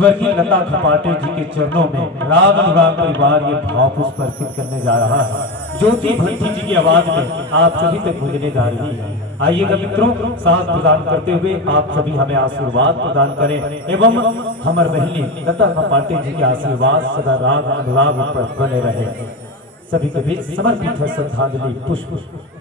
स्वर्गीय लता खपाटे जी के चरणों में राग अनुराग परिवार ये भाव पुष्प अर्पित करने जा रहा है। ज्योति भट्टी जी की आवाज में आप सभी तक भेजने जा रही है। आइएगा मित्रों, साथ प्रदान करते हुए आप सभी हमें आशीर्वाद प्रदान करें एवं हमार बहनी लता खपाटे जी के आशीर्वाद सदा राग अनुराग पर बने रहे। सभी के बीच समर्पित है श्रद्धांजलि पुष्प।